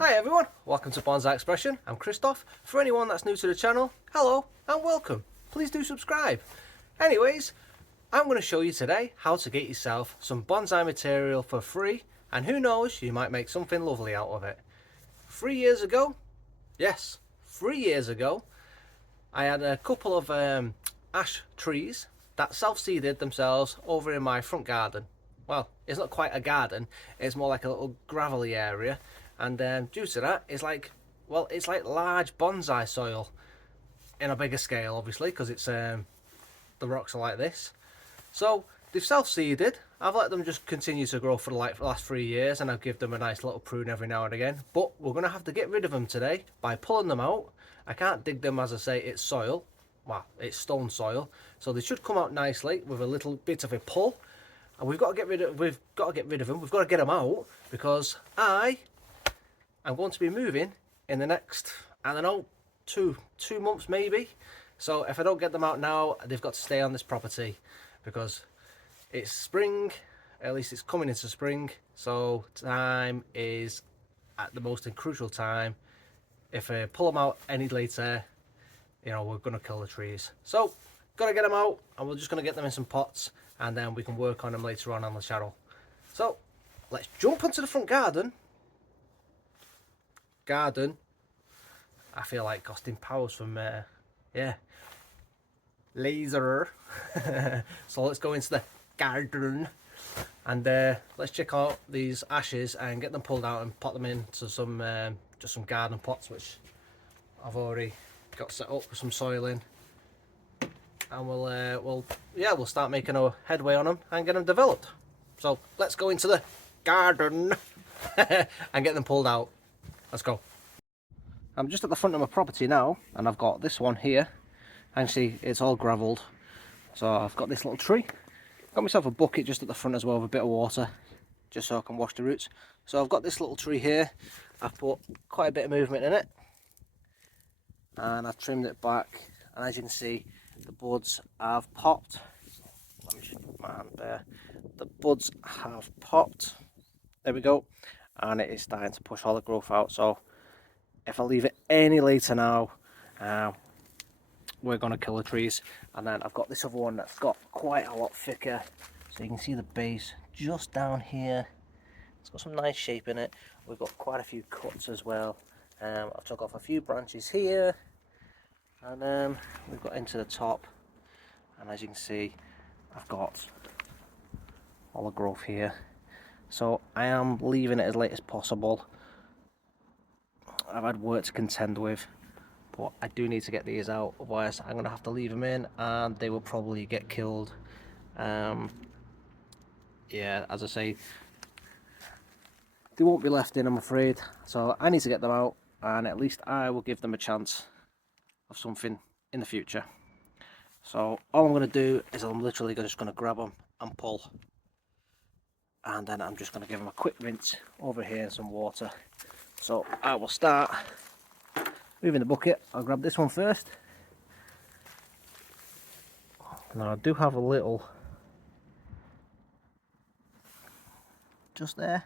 Hi everyone, welcome to Bonsai Expression. I'm Christoph. For anyone that's new to the channel, hello and welcome. Please do subscribe. Anyways, I'm going to show you today how to get yourself some bonsai material for free, and who knows, you might make something lovely out of it. 3 years ago, yes, 3 years ago, I had a couple of ash trees that self-seeded themselves over in my front garden. Well, it's not quite a garden, it's more like a little gravelly area, and due to that, it's like large bonsai soil in a bigger scale, obviously, because it's the rocks are like this. So they've self-seeded. I've let them just continue to grow for the last 3 years, and I've given them a nice little prune every now and again. But we're going to have to get rid of them today by pulling them out. I can't dig them, as I say, it's soil. Well, it's stone soil, so they should come out nicely with a little bit of a pull. And we've got to get rid of them. We've got to get them out because I'm going to be moving in the next, I don't know, two months maybe. So if I don't get them out now, they've got to stay on this property because it's spring, at least it's coming into spring. So time is at the most crucial time. If I pull them out any later, you know, we're going to kill the trees. So got to get them out, and we're just going to get them in some pots, and then we can work on them later on the channel. So let's jump onto the front garden. I feel like costing powers from yeah, laser. So let's go into the garden and let's check out these ashes and get them pulled out and pot them into some just some garden pots, which I've already got set up with some soil in, and we'll start making a headway on them and get them developed. So let's go into the garden and get them pulled out. Let's go. I'm just at the front of my property now, and I've got this one here. And see, it's all gravelled. So I've got this little tree. Got myself a bucket just at the front as well with a bit of water, just so I can wash the roots. So I've got this little tree here. I've put quite a bit of movement in it, and I've trimmed it back. And as you can see, the buds have popped. Let me just put my hand there. The buds have popped. There we go. And it is starting to push all the growth out. So if I leave it any later now, we're going to kill the trees. And then I've got this other one that's got quite a lot thicker, so you can see the base just down here. It's got some nice shape in it. We've got quite a few cuts as well. I've took off a few branches here, and we've got into the top, and as you can see, I've got all the growth here. So I am leaving it as late as possible. I've had work to contend with, but I do need to get these out, otherwise I'm going to have to leave them in and they will probably get killed. Yeah, as I say, they won't be left in, I'm afraid. So I need to get them out, and at least I will give them a chance of something in the future. So all I'm going to do is I'm literally just going to grab them and pull, and then I'm just going to give them a quick rinse over here in some water. So I will start moving the bucket. I'll grab this one first. Now I do have a little just there,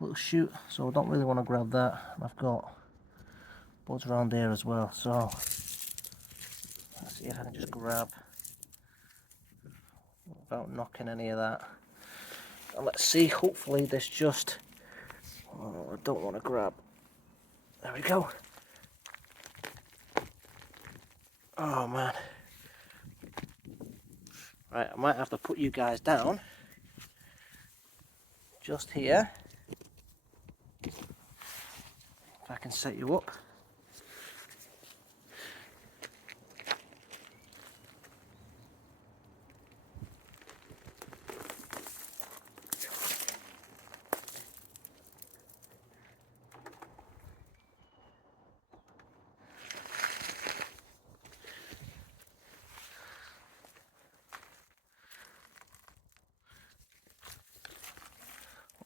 little shoot, so I don't really want to grab that. I've got buds around there as well, so let's see if I can just grab without knocking any of that. And let's see, hopefully this just, oh, I don't want to grab. There we go. Oh man. Right, I might have to put you guys down just here, if I can set you up.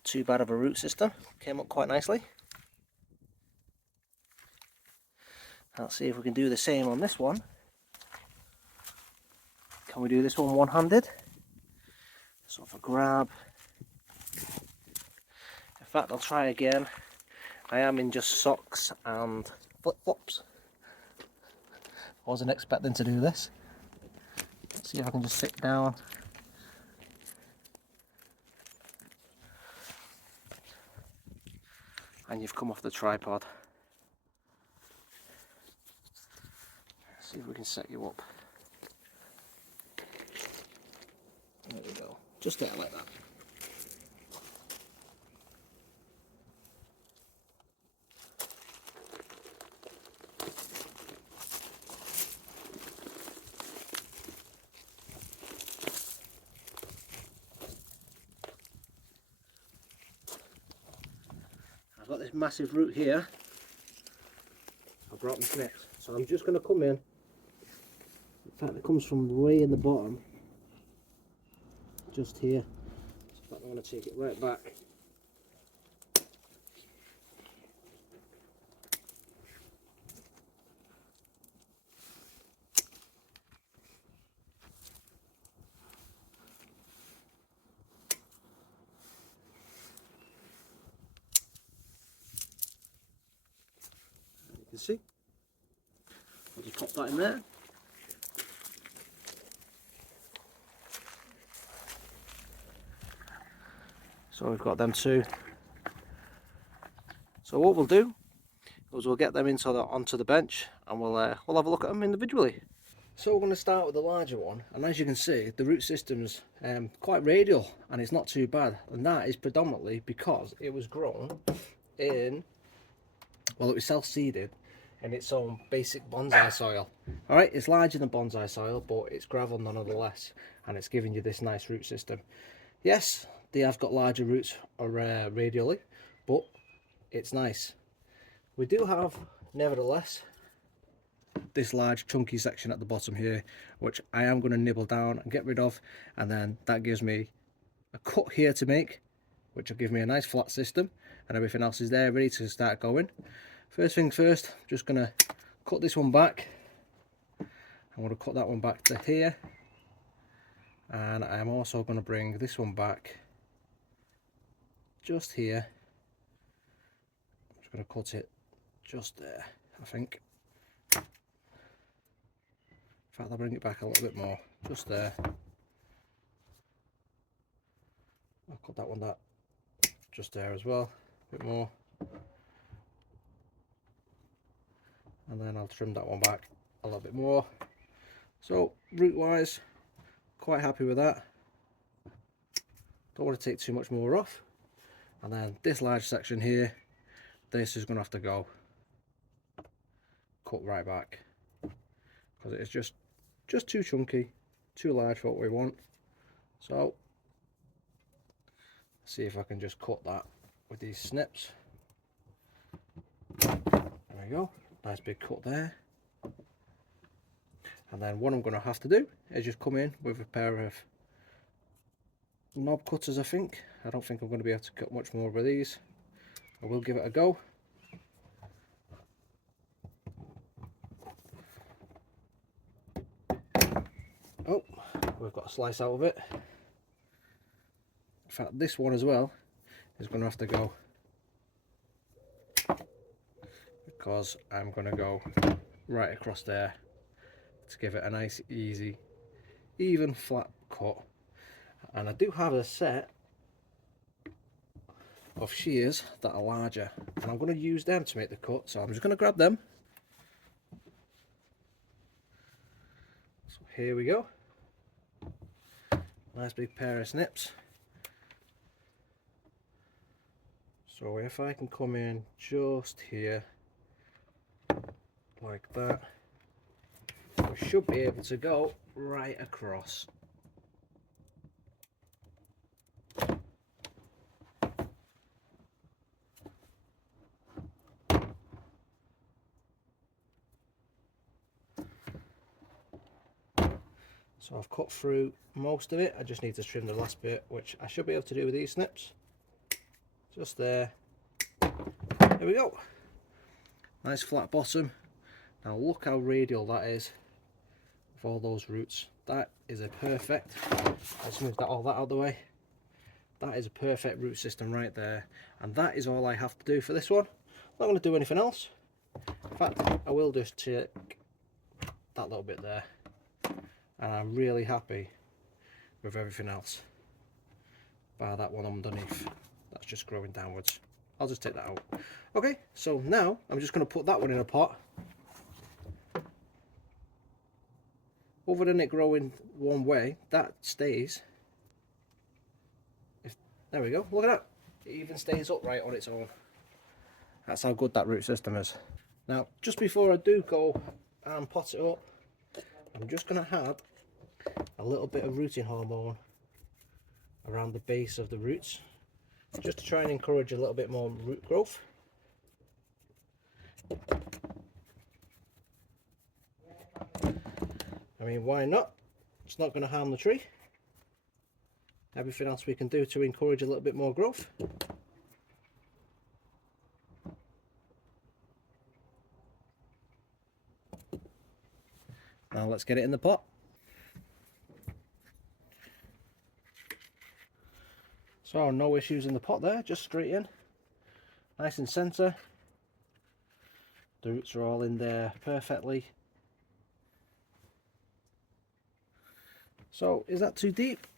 Too bad of a root system, came up quite nicely. Let's see if we can do the same on this one. Can we do this one one-handed? So if I grab, if fact, I'll try again. I am in just socks and flip-flops. I wasn't expecting to do this. Let's see if I can just sit down. And you've come off the tripod. Let's see if we can set you up. There we go. Just there like that. I've got this massive root here. I brought my snips, so I'm just going to come in. In fact, it comes from way in the bottom, just here. So I'm going to take it right back. You can see. I'll just pop that in there. So we've got them two. So what we'll do is we'll get them onto the bench, and we'll have a look at them individually. So we're going to start with the larger one, and as you can see, the root system's quite radial, and it's not too bad. And that is predominantly because it was grown in, well, it was self-seeded in its own basic bonsai soil. All right, it's larger than bonsai soil, but it's gravel nonetheless, and it's giving you this nice root system. Yes, they have got larger roots radially, but it's nice. We do have, nevertheless, this large chunky section at the bottom here, which I am going to nibble down and get rid of, and then that gives me a cut here to make, which will give me a nice flat system, and everything else is there ready to start going. First things first, I'm just going to cut this one back. I'm going to cut that one back to here, and I am also going to bring this one back just here. I'm just going to cut it just there, I think. In fact, I'll bring it back a little bit more, just there. I'll cut that one just there as well, a bit more. And then I'll trim that one back a little bit more. So root wise, quite happy with that. Don't want to take too much more off. And then this large section here, this is going to have to go cut right back, because it is just too chunky, too large for what we want. So see if I can just cut that with these snips. There we go, nice big cut there. And then what I'm going to have to do is just come in with a pair of knob cutters. I don't think I'm going to be able to cut much more with these. I will give it a go. Oh, we've got a slice out of it. In fact, this one as well is going to have to go, because I'm going to go right across there to give it a nice, easy, even, flat cut. And I do have a set of shears that are larger, and I'm going to use them to make the cut. So I'm just going to grab them. So here we go. Nice big pair of snips. So if I can come in just here like that, we should be able to go right across. So I've cut through most of it. I just need to trim the last bit, which I should be able to do with these snips. Just there. There we go. Nice flat bottom. Now look how radial that is with all those roots. That is a perfect. Let's move all that out of the way. That is a perfect root system right there, and that is all I have to do for this one. I'm not going to do anything else. In fact, I will just take that little bit there, and I'm really happy with everything else bar that one underneath. That's just growing downwards. I'll just take that out. Okay, so now I'm just going to put that one in a pot. Other than it growing one way, that stays. There we go, look at that. It even stays upright on its own. That's how good that root system is. Now, just before I do go and pot it up, I'm just going to add a little bit of rooting hormone around the base of the roots, just to try and encourage a little bit more root growth. I mean, why not? It's not going to harm the tree. Everything else we can do to encourage a little bit more growth. Now let's get it in the pot. So no issues in the pot there, just straight in. Nice and centre. The roots are all in there perfectly. So is that too deep?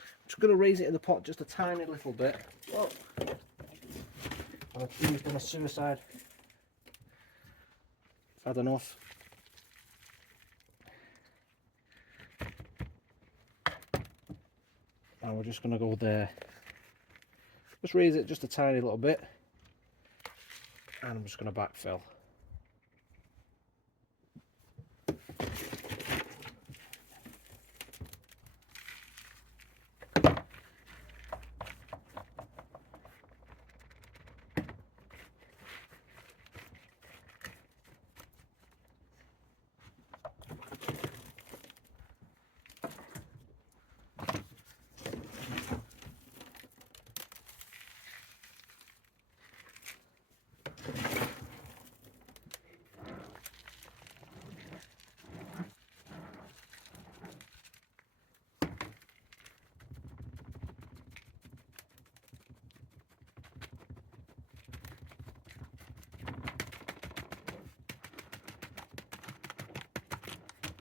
I'm just going to raise it in the pot just a tiny little bit. Oh. I've used on a suicide. I've had enough. And we're just going to go there. Just raise it just a tiny little bit. And I'm just going to backfill.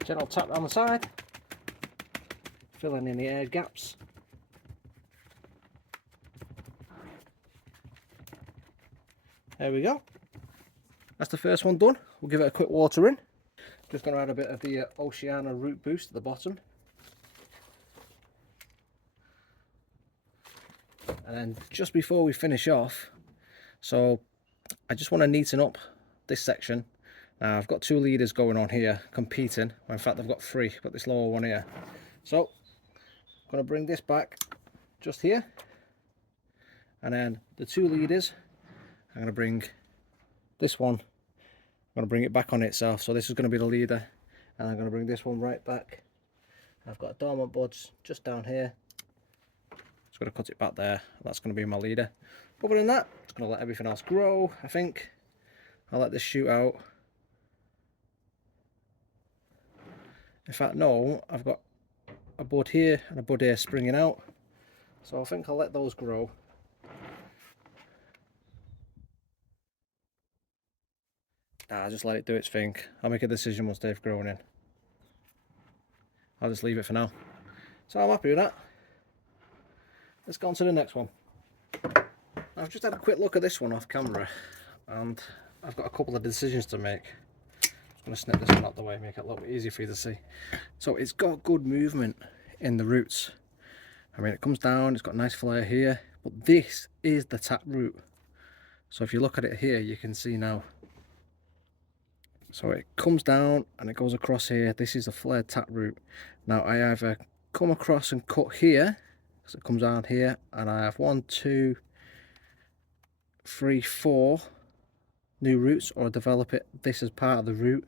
Gentle tap on the side, filling in the air gaps. There we go. That's the first one done. We'll give it a quick water in. Just going to add a bit of the Oceana root boost at the bottom. And then just before we finish off, so I just want to neaten up this section. Now I've got 2 leaders going on here competing. Well, in fact I've got 3, but this lower one here. So I'm going to bring this back just here, and then the 2 leaders, I'm going to bring this one, I'm going to bring it back on itself. So this is going to be the leader, and I'm going to bring this one right back. I've got dormant buds just down here. Just going to cut it back there. That's going to be my leader. Other than that, just going to let everything else grow. I think I'll let this shoot out. In fact, no, I've got a bud here and a bud here springing out, so I think I'll let those grow. Nah, just let it do its thing. I'll make a decision once they've grown in. I'll just leave it for now. So I'm happy with that. Let's go on to the next one. I've just had a quick look at this one off camera, and I've got a couple of decisions to make. I'm going to snip this one out the way, make it a little bit easier for you to see. So it's got good movement in the roots. I mean, it comes down, it's got nice flare here, but this is the tap root. So if you look at it here, you can see now. So it comes down and it goes across here. This is the flared tap root. Now I either come across and cut here, so it comes down here, and I have 1, 2, 3, 4 new roots, or develop it this as part of the root.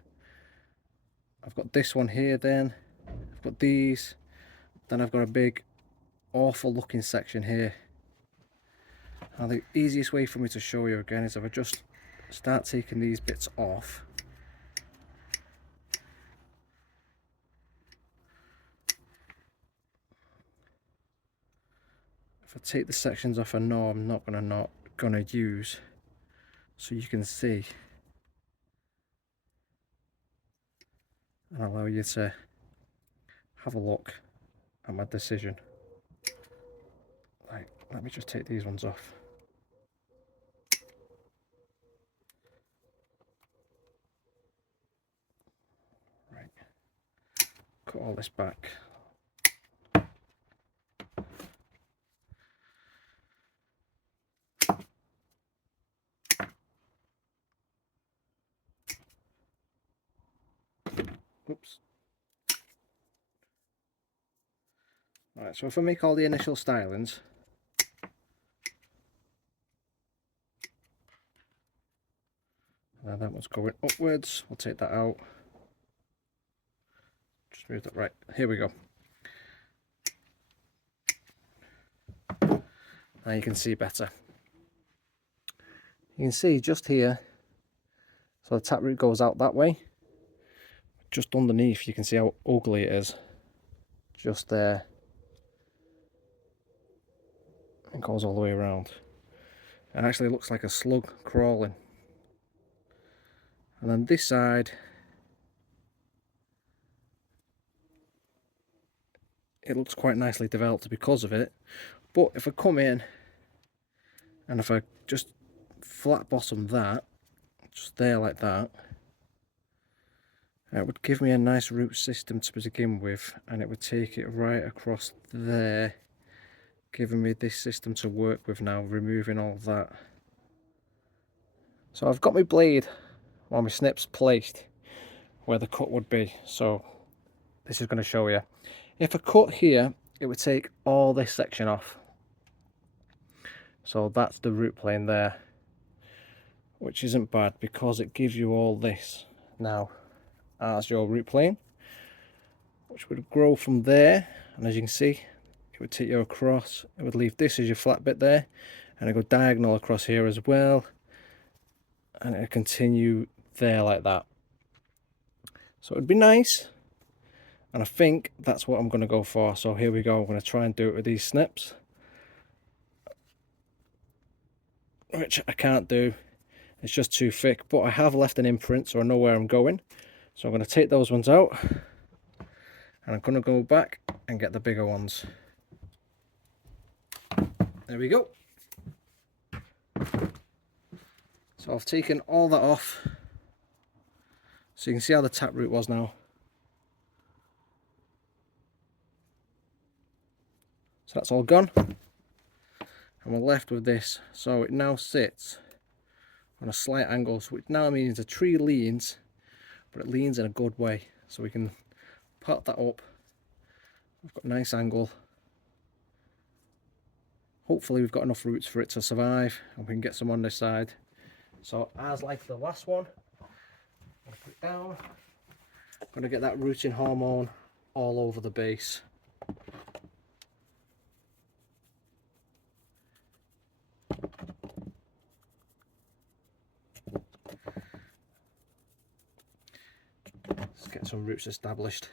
I've got this one here, then I've got these, then I've got a big awful looking section here. And the easiest way for me to show you again is if I just start taking these bits off. If I take the sections off I know I'm not gonna use, so you can see and allow you to have a look at my decision. Right, let me just take these ones off. Right, cut all this back. Oops. Alright, so if I make all the initial stylings, that one's going upwards, we'll take that out. Just move that, right, here we go. Now you can see better. You can see just here, so the taproot goes out that way. Just underneath you can see how ugly it is. Just there. It goes all the way around. It actually looks like a slug crawling. And then this side, it looks quite nicely developed because of it. But if I come in and if I just flat bottom that, just there like that, it would give me a nice root system to begin with, and it would take it right across there, giving me this system to work with now, removing all that. So I've got my blade or my snips placed where the cut would be, so this is going to show you. If I cut here, it would take all this section off. So that's the root plane there, which isn't bad because it gives you all this now as your root plane, which would grow from there, and as you can see it would take you across. It would leave this as your flat bit there, and it go diagonal across here as well, and it would continue there like that. So it would be nice, and I think that's what I'm going to go for. So here we go, I'm going to try and do it with these snips, which I can't do, it's just too thick, but I have left an imprint so I know where I'm going. So I'm going to take those ones out, and I'm going to go back and get the bigger ones. There we go. So I've taken all that off, so you can see how the taproot was now. So that's all gone, and we're left with this. So it now sits on a slight angle, so it now means the tree leans, but it leans in a good way, so we can pot that up. We've got a nice angle. Hopefully we've got enough roots for it to survive, and we can get some on this side. So as like the last one, I'll put it down. I'm going to get that rooting hormone all over the base. Let's get some roots established.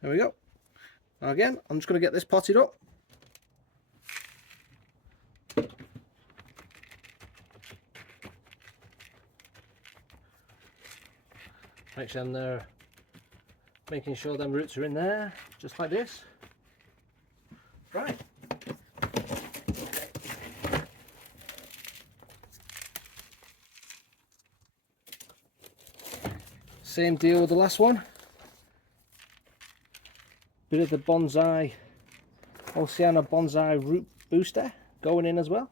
There we go. Now again, I'm just going to get this potted up. Make sure I'm there, making sure them roots are in there, just like this. Right. Same deal with the last one. Bit of the Bonsai, Oceana Bonsai root booster going in as well.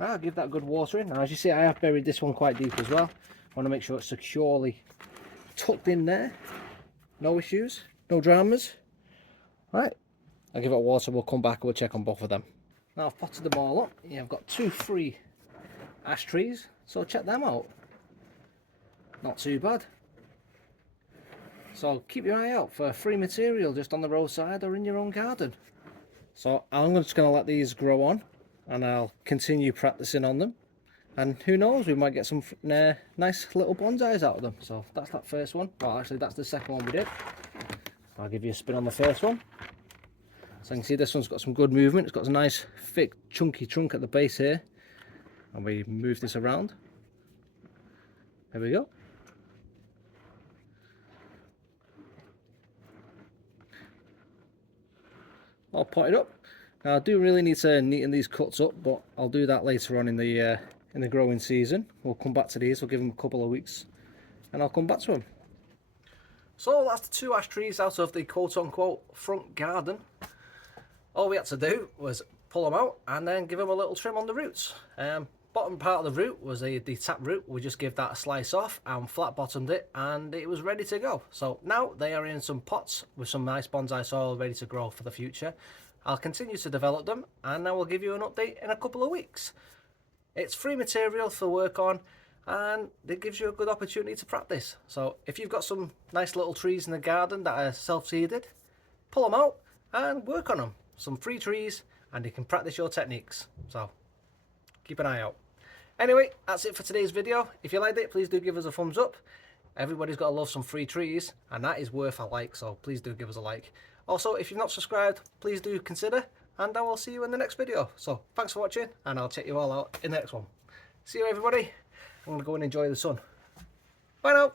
I'll give that a good watering. Now, as you see, I have buried this one quite deep as well. I want to make sure it's securely tucked in there. No issues, no dramas. Right, I'll give it a water, we'll come back, we'll check on both of them. Now I've potted them all up. Yeah, I've got 2 free ash trees So check them out. Not too bad. So keep your eye out for free material just on the roadside or in your own garden. So I'm just going to let these grow on and I'll continue practicing on them. And who knows, we might get some nice little bonsais out of them. So that's that first one. Well, actually that's the second one we did. I'll give you a spin on the first one. So you can see this one's got some good movement. It's got a nice thick chunky trunk at the base here. And we move this around. There we go. All potted up. Now I do really need to neaten these cuts up, but I'll do that later on in the growing season. We'll come back to these. We'll give them a couple of weeks, and I'll come back to them. So that's the 2 ash trees out of the quote-unquote front garden. All we had to do was pull them out and then give them a little trim on the roots. Bottom part of the root was the tap root. We just gave that a slice off and flat bottomed it, and it was ready to go. So now they are in some pots with some nice bonsai soil ready to grow for the future. I'll continue to develop them, and I will give you an update in a couple of weeks. It's free material to work on, and it gives you a good opportunity to practice. So if you've got some nice little trees in the garden that are self-seeded, pull them out and work on them. Some free trees, and you can practice your techniques. So keep an eye out. Anyway, that's it for today's video. If you liked it, please do give us a thumbs up. Everybody's got to love some free trees, and that is worth a like, so please do give us a like. Also, if you've not subscribed, please do consider, and I will see you in the next video. So thanks for watching, and I'll check you all out in the next one. See you everybody. I'm going to go and enjoy the sun. Bye now.